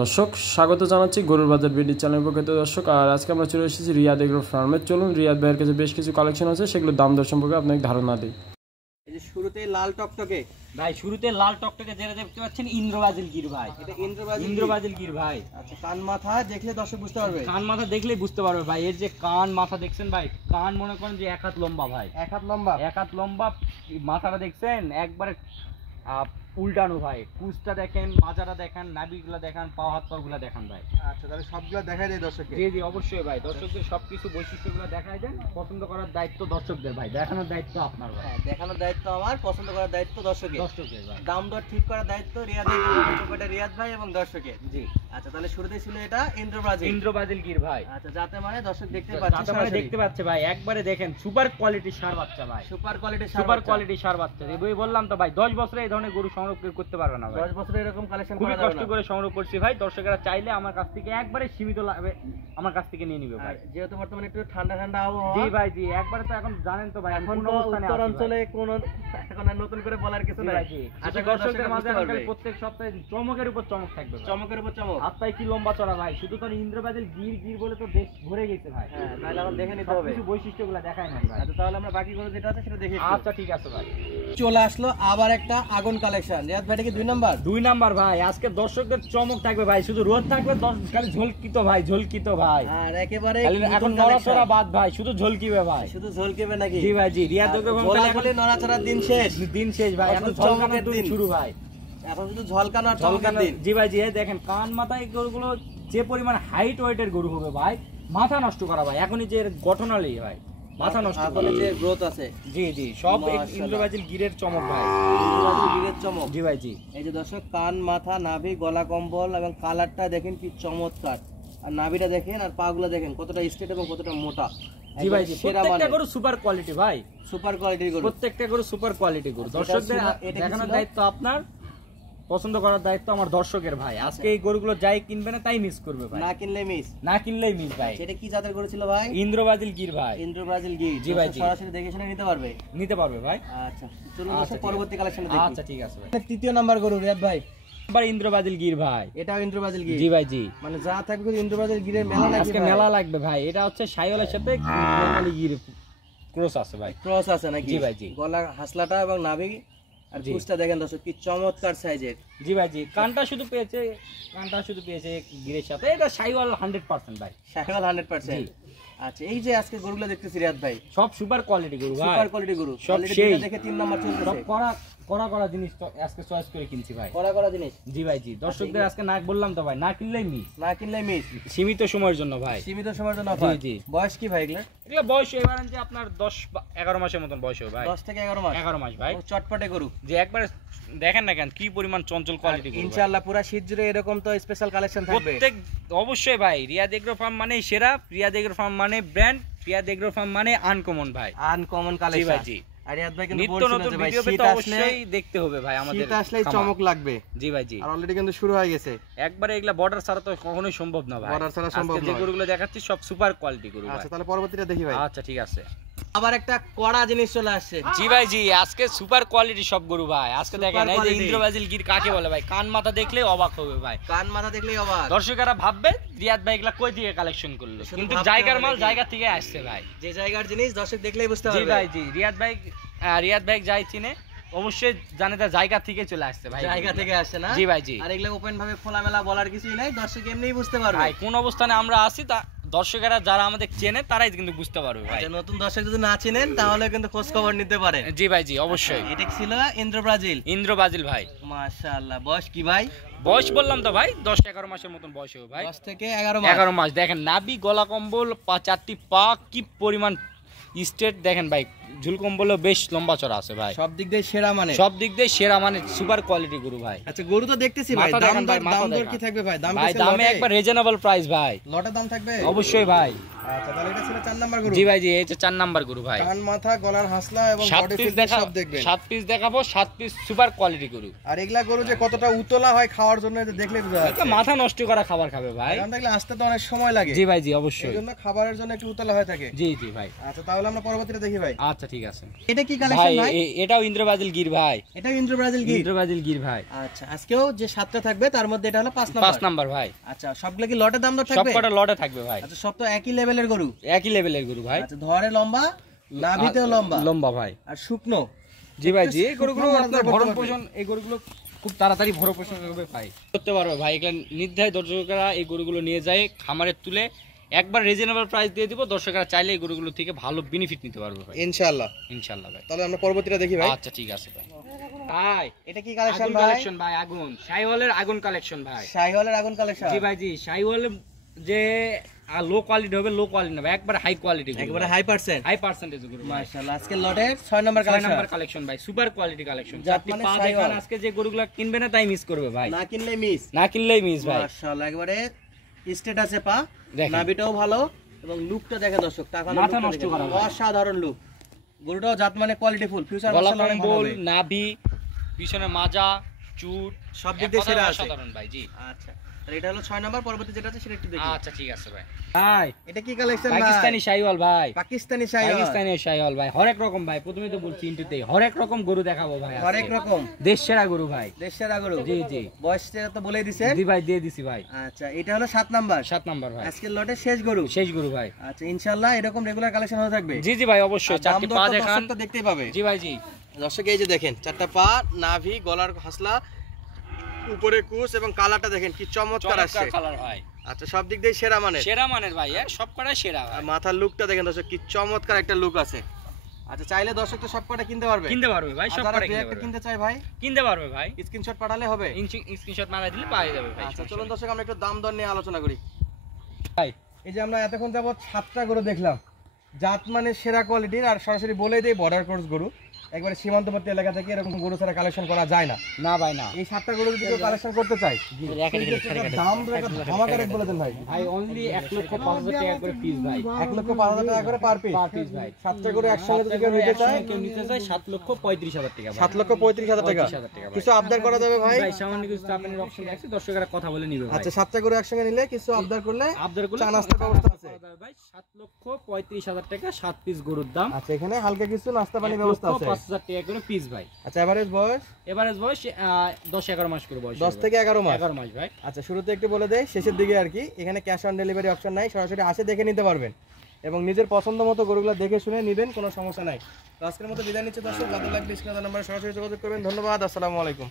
দর্শক স্বাগত জানাচ্ছি গরুর বাজার বিডি চ্যানেল পক্ষ থেকে দর্শক। আর আজকে আমরা চলে এসেছি রিয়াদ এগ্রো ফার্মে। চলুন রিয়াদ ভাইয়ের কাছে বেশ কিছু কালেকশন আছে, সেগুলোর দাম দর সম্পর্কে আপনাকে ধারণা দিই। এই যে শুরুতে লাল টকটকে ভাই, শুরুতে লাল টকটকে যেটা দেখতে পাচ্ছেন ইন্দ্রবাজিল গির ভাই। এটা ইন্দ্রবাজিল গির ভাই। আচ্ছা, কান মাথা দেখলে দর্শক বুঝতে পারবে, কান মাথা দেখলেই বুঝতে পারবে ভাই। এর যে কান মাথা দেখছেন ভাই, কান মনে করেন যে এক হাত লম্বা ভাই, এক হাত লম্বা, এক হাত লম্বা। মাথাটা দেখছেন একবারে উল্টানো ভাই। কুচটা দেখেন, মাজারা দেখেন, নাভিগুলা দেখেন, পা হাত পা গুলা দেখেন ভাই। আচ্ছা, তাহলে সবগুলো দেখাই দেয় দর্শককে। জি জি অবশ্যই ভাই, দর্শকদের সবকিছু বৈশিষ্ট্যগুলো দেখাই দেন। পছন্দ করার দায়িত্ব দর্শকদের ভাই, দেখানোর দায়িত্ব আপনার ভাই। হ্যাঁ, দেখানোর দায়িত্ব আমার, পছন্দ করার দায়িত্ব দর্শকের। ভাই দাম দর ঠিক করার দায়িত্ব রিয়াদ ভাই এবং দর্শকের। জি আচ্ছা, তাহলে শুরুতেই ছিল এটা ইন্দ্রবাজিল গির ভাই। আচ্ছা, যাতে মানে দর্শক দেখতে পাচ্ছে, দেখতে পাচ্ছে ভাই। একবারে দেখেন সুপার কোয়ালিটির ষাঁড় বাচ্চা ভাই, সুপার কোয়ালিটির ষাঁড় বাচ্চা। এই বললাম তো ভাই, 10 বছরে এই ধরনের গরু সংরক্ষণ করতে পারবে না ভাই। 10 বছরে এরকম কালেকশন খুবই কষ্ট করে সংগ্রহ করছি ভাই। দর্শকেরা চাইলে আমার কাছ থেকে একবারে সীমিত লাভে আমার কাছ থেকে নিয়ে নিবে ভাই। যেহেতু বর্তমানে একটু ঠান্ডা ঠান্ডা আবহাওয়া। জি ভাই জি, একবারে তো এখন জানেন তো ভাই, এখন উত্তর অঞ্চলে কোন এখন আর নতুন করে বলার কিছু নাই। আচ্ছা, দর্শকদের মাঝে প্রত্যেক সপ্তাহে চমকের উপর চমক থাকবে, চমকের উপর চমক। হাতটাই কি লম্বা চড়া ভাই। শুধু তো ইন্দ্রবাজিল গির বলে তো দেশ ভরে গেছে ভাই। হ্যাঁ, তাহলে আমরা দেখে নিতে হবে, কিছু বৈশিষ্ট্যগুলো দেখাই না ভাই। আচ্ছা, তাহলে আমরা বাকি গরু যেটা আছে সেটা দেখি। আচ্ছা ঠিক আছে ভাই। চলে আসলো আবার একটা আগুন কালেকশন। রিয়াদ ভাই, এটা কি 2 নাম্বার ভাই। আজকে দর্শকদের চমক থাকবে ভাই, শুধু রোদ থাকবে, খালি ঝলকিত ভাই, ঝলকিত ভাই। আর একেবারে এখন নড়াচড়া বাদ ভাই, শুধু ঝলকিবে ভাই, শুধু ঝলকিবে নাকি? জি ভাই জি। রিয়াদ বলে নড়াচড়ার দিন শেষ, ভাই। এখন ঝলকানোর দিন শুরু ভাই, এখন শুধু ঝলকানো আর ঝলকানোর দিন। জি ভাই জি। দেখেন কান মাথায় গরুগুলো যে পরিমাণ হাইট ওয়েটের গরু হবে ভাই, মাথা নষ্ট করা ভাই। এখনই যে গঠনালি ভাই, মাথা নষ্ট করে যে গ্রোথ আছে। জি জি, সব ইন্দ্রবাজিল গিরের চমক ভাই, ইন্দ্রবাজিল গিরের চমক। জি ভাই জি। এই যে দর্শক, কান মাথা নাভি গলা কম্বল এবং কালারটা দেখেন কি চমৎকার। আর নাভিটা দেখেন আর পা গুলো দেখেন কতটা স্ট্রেট এবং কতটা মোটা। জি ভাই জি, প্রত্যেকটা গরু সুপার কোয়ালিটি ভাই, সুপার কোয়ালিটির গরু, প্রত্যেকটা গরু সুপার কোয়ালিটি গরু। দর্শকদের দেখানোর দায়িত্ব আপনার, পছন্দ করার দায়িত্ব আমার দর্শকের ভাই। আজকে এই গরুগুলো যাই কিনবে না তাই মিস করবে ভাই, না কিনলেই মিস ভাই। সেটা কি জাতের গরু ছিল ভাই? ইন্দ্রবাজিল গির ভাই, ইন্দ্রবাজিল গির। জি ভাই জি, সরাসরি দেখে শুনে নিতে পারবে ভাই। আচ্ছা, চলুন দর্শক পরবর্তী কালেকশনে দেখি। আচ্ছা ঠিক আছে ভাই। তৃতীয় নাম্বার গরু রিয়াদ ভাই, আবার ইন্দ্রবাজিল গির ভাই। এটাও ইন্দ্রবাজিল গির? জি ভাই জি। মানে যা থাকবে ইন্দ্রবাজিল গিরের মেলা লাগবে, আজকে মেলা লাগবে ভাই। এটা হচ্ছে শাইওয়ালের সাথে বেঙ্গলি গির ক্রস আছে ভাই, ক্রস আছে নাকি? জি ভাই জি। গলা হাসলাটা এবং নাভি আর কুচটা দেখেন দর্শক কি চমৎকার সাইজের। জি ভাই জি। কানটা শুধু পেয়েছে গিরের সাথে। এটা শাইওয়াল 100% ভাই, শাইওয়াল 100%। আচ্ছা, এই যে আজকে গরুগুলো দেখতেছি রিয়াদ ভাই, সব সুপার কোয়ালিটি গরু ভাই, সুপার কোয়ালিটি গরু। সব সেই দেখে 3 নাম্বার চলতেছে। সব করা জিনিস আজকে চয়েস করে কিনছি ভাই, করা জিনিস। জি ভাই জি। দর্শকদের আজকে না বললাম তো ভাই, না কিনলেই মিস, সীমিত সময়ের জন্য ভাই, সীমিত সময়ের জন্য। জি জি। বয়স কি ভাই এগুলা? বয়স এবার যে আপনার 10-11 মাসের মতন বয়স হবে ভাই, 10 থেকে 11 মাস। 11 মাস ভাই। চটপটে গরু যে একবারে দেখেন না কেন কি পরিমাণ চঞ্চল কোয়ালিটি গরু। ইনশাআল্লাহ পুরো শীত জুড়ে এরকম তো স্পেশাল কালেকশন থাকবে প্রত্যেক। অবশ্যই ভাই, রিয়াদ এগ্রো ফার্ম মানেই সেরা, রিয়াদ এগ্রো ফার্ম মানে ব্র্যান্ড, রিয়াদ এগ্রো ফার্ম মানে আনকমন ভাই, আনকমন কালেকশন। জি ভাই জি। আর রিয়াদ ভাই কিন্তু নিত্য নতুন ভিডিও পেতে অবশ্যই দেখতে হবে ভাই আমাদের, শীত আসলেই চমক লাগবে। জি ভাই জি। আর অলরেডি কিন্তু শুরু হয়ে গেছে। একবারে এগুলা বর্ডার ছাড়া তো কখনোই সম্ভব না ভাই, বর্ডার ছাড়া সম্ভব না। যে গরুগুলো দেখাচ্ছি সব সুপার কোয়ালিটি গরু ভাই। আচ্ছা, তাহলে পরবর্তীটা দেখি ভাই। আচ্ছা ঠিক আছে। আবার একটা কড়া জিনিস চলে আসছে। জি ভাই জি, আজকে সুপার কোয়ালিটি সব গরু ভাই। আজকে দেখেন এই যে ইন্দ্রবাজিল গির কাকে বলে ভাই, কান মাথা দেখলে অবাক হবে ভাই, কান মাথা দেখলেই অবাক। দর্শকেরা ভাববে রিয়াদ ভাই এগুলা কই থেকে কালেকশন করলো, কিন্তু জায়গার মাল জায়গা থেকে আসছে ভাই, যে জায়গার জিনিস দর্শক দেখলেই বুঝতে পারবে। জি ভাই জি। রিয়াদ ভাই যাই চিনে অবশ্যই জানে তার জায়গা থেকে চলে আসছে ভাই, জায়গা থেকে আসছে না? জি ভাই জি। আর এগুলা ওপেন ভাবে খোলামেলা বলার কিছুই নাই, দর্শক এমনিই বুঝতে পারবে ভাই কোন অবস্থানে আমরা আছি তা দর্শকেরা যারা আমাদের চেনে তারাই কিন্তু বুঝতে পারবে ভাই। আচ্ছা, নতুন দর্শক যদি না চিনেন তাহলে কিন্তু খোঁজ খবর নিতে পারে। জি ভাই জি অবশ্যই। এটা ছিল ইন্দ্রবাজিল ভাই। মাশাআল্লাহ। বয়স কি ভাই? বয়স বললাম তো ভাই 10-11 মাসের মতন বয়স হবে ভাই, 10 থেকে 11 মাস। 11 মাস। দেখেন নাভি গলা কম্বল চারটি পা কি পরিমাণ স্ট্রেট দেখেন ভাই, ঝুল কম্বলও বেশ লম্বা চড়া আছে ভাই, সব দিক দিয়ে সেরা মানে, সব দিক দিয়ে সেরা মানে সুপার কোয়ালিটি গরু ভাই। আচ্ছা, গরু তো দেখতেছি ভাই, দাম দর কি থাকবে ভাই? দামে একবার রিজনেবল প্রাইস ভাই, লটে দাম থাকবে অবশ্যই ভাই। আচ্ছা তাহলে এটা ছিল 4 নাম্বার গরু। জি ভাই জি, এই যে 4 নাম্বার গরু ভাই। কান মাথা গলার হাসলা এবং 7 বডি পিস ফিট সব দেখবেন। 7 পিস দেখাবো, 7 পিস সুপার কোয়ালিটি গরু। আর এগুলা গরু যে কতটা উতলা হয় খাওয়ার জন্য এটা দেখলে বোঝা যাচ্ছে। এটা মাথা নষ্ট করা খাবার খাবে ভাই। কারণ দেখলে আসতে তো অনেক সময় লাগে। জি ভাই জি অবশ্যই। এজন্য খাবারের জন্য একটু উতলা হয়ে থাকে। জি জি ভাই। আচ্ছা তাহলে আমরা পরবর্তীতে দেখি ভাই। আচ্ছা ঠিক আছে। এটা কি কালেকশন ভাই? এটাও ইন্দ্র ব্রাজিল গির ভাই। এটা ইন্দ্র ব্রাজিল গির। ইন্দ্র ব্রাজিল গির ভাই। আচ্ছা আজকেও যে 7টা থাকবে তার মধ্যে এটা হলো 5 নাম্বার। 5 নাম্বার ভাই। আচ্ছা সবগুলো কি লটে দাম দর থাকবে? সবকটা লটে থাকবে ভাই। আচ্ছা সব তো একই লেভেলের গরু। একই লেভেলের গরু ভাই। আচ্ছা ধরে লম্বা, নাভিতেও লম্বা। লম্বা ভাই। আর শুকনো। জি ভাই জি, এই গরুগুলো আপনার ভরণ পোষণ, এই গরুগুলো খুব তাড়াতাড়ি ভরণ পোষণ করবে ভাই, করতে পারবে ভাই। এখানে নির্ধারিত দর্শকেরা এই গরুগুলো নিয়ে যায় খামারে তুলে একবার রিজনেবল প্রাইস দিয়ে দিব। দর্শকেরা চাইলে এই গরুগুলো থেকে ভালো বেনিফিট নিতে পারবে ভাই ইনশাআল্লাহ। ইনশাআল্লাহ ভাই। তাহলে আমরা পরবর্তীটা দেখি ভাই। আচ্ছা ঠিক আছে ভাই। ভাই এটা কি কালেকশন ভাই? কালেকশন ভাই আগুন, শাইওয়ালের আগুন কালেকশন ভাই। শাইওয়ালের আগুন কালেকশন। জি ভাই জি, শাইওয়ালের যে লো কোয়ালিটি হবে, লো কোয়ালিটি না ভাই, একবার হাই কোয়ালিটি, একবারে হাই পার্সেন্টেজ গরু। মাশাআল্লাহ আজকে লটের 6 নাম্বার কালেকশন। 6 নাম্বার কালেকশন ভাই, সুপার কোয়ালিটি কালেকশন। চারটি মানে পা শাইওয়াল। দেখেন, আজকে যে গরুগুলো কিনবে না তাই মিস করবে ভাই, না কিনলে মিস। না কিনলেই মিস ভাই। মাশাআল্লাহ একবারে স্টেট আছে পা, দেখেন। নাভিটাও ভালো এবং লুকটা দেখেন দর্শক, টাকা মাথা নষ্ট করা ভাই। অসাধারণ লুক। গরুটাও জাত মানে কোয়ালিটি ফুল, ফিউচার গলা মাশাআল্লাহ অনেক ভালো কম্বল, হবে। নাভি, পিছনে মাজা, চুট সব দিক দিয়ে সেরা আছে। অসাধারণ ভাই জি। আচ্ছা তাহলে এটা হলো 6 নাম্বার। পরবর্তী যেটা আছে সেটা একটু দেখি। আচ্ছা ঠিক আছে ভাই। ভাই এটা কি কালেকশন ভাই? পাকিস্তানি শাইওয়াল ভাই। পাকিস্তানি শাইওয়াল। পাকিস্তানি শাইওয়াল ভাই, হরেক রকম ভাই। প্রথমে তো বলছি ইন্টুতেই হরেক রকম গরু দেখাবো ভাই আজকে। হরেক রকম দেশ সেরা গরু ভাই। দেশের গরু। জি জি। বয়সটা তো বলেই দিছেন। জি ভাই দিয়ে দিছি ভাই। আচ্ছা এটা হলো 7 নাম্বার। 7 নাম্বার ভাই। আজকের লটের শেষ গরু। শেষ গরু ভাই। আচ্ছা ইনশাআল্লাহ এরকম রেগুলার কালেকশন হতে থাকবে। জি জি ভাই অবশ্যই। চারটি পা দেখান, তো দেখতেই পাবে। জি ভাই জি। দর্শক এই যে দেখেন 4টা পা, নাভি, গলার হাসলা, উপরে কুচ এবং কালারটা দেখেন কি চমৎকার আসছে। চমৎকার কালার ভাই। আচ্ছা সব দিক দিয়ে সেরা মানে। সেরা মানের ভাই, সব কটাই সেরা ভাই। আর মাথার লুকটা দেখেন দর্শক কি চমৎকার একটা লুক আছে। আচ্ছা চাইলে দর্শক তো সব কটা কিনতে পারবে। কিনতে পারবে ভাই, সব কটা কিনতে পারবে। কিনতে চাই ভাই কিনতে পারবে ভাই, স্ক্রিনশট পাঠালে হবে। স্ক্রিনশট মারা দিলে পাওয়া যাবে ভাই। আচ্ছা চলুন দর্শক আমরা একটু দাম দর নিয়ে আলোচনা করি ভাই। এই যে আমরা এতক্ষণ যাবত 7টা গরু দেখলাম, জাত মানে সেরা কোয়ালিটির। আর সরাসরি বলেই দেই বর্ডার ক্রস গরু, একবারে সীমান্তবর্তী এলাকা থেকে এরকম গরু ছাড়া কালেকশন করা যায় না। না ভাই না। এই 7টা গরু যদি কেউ কালেকশন করতে চায় দাম ধামাকা রেট বলে দেন ভাই। ভাই অনলি 1,05,000 টাকা করে পিস ভাই। 1,05,000 টাকা করে পার পিস ভাই। 7টা গরু একসঙ্গে যদি কেউ নিতে চায়, কেউ নিতে চায় 7,35,000 টাকা ভাই। 7,35,000 টাকা। 35,000 টাকা ভাই। কিছু আবদার করা যাবে ভাই? ভাই সামান্য কিছু আপনাদের অপশন আছে, দর্শকরা কথা বলে নিবে ভাই। আচ্ছা 7টা গরু একসঙ্গে নিলে কিছু আবদার করলে আবদার করলে চা নাস্তার ব্যবস্থা আছে ভাই। 7,35,000 টাকা 7 পিস গরুর দাম। আচ্ছা এখানে হালকা কিছু নাস্তা পানির ব্যবস্থা আছে। 5,000 টাকা করে পিস ভাই। আচ্ছা এভারেজ বয়স? এভারেজ বয়স 10-11 মাস করে বয়স। 10 থেকে 11 মাস। 11 মাস ভাই। আচ্ছা শুরুতে একটু বলে দেই, শেষের দিকে আর কি, এখানে ক্যাশ অন ডেলিভারি অপশন নাই, সরাসরি আসে দেখে নিতে পারবেন এবং নিজের পছন্দ মতো গরুগুলো দেখে শুনে নেবেন, কোনো সমস্যা নাই। তো আজকের মতো বিদায় নিচ্ছে দর্শক, যাদের লাগবে স্ক্রিনে নাম্বারে সরাসরি যোগাযোগ করবেন। ধন্যবাদ, আসসালামু আলাইকুম।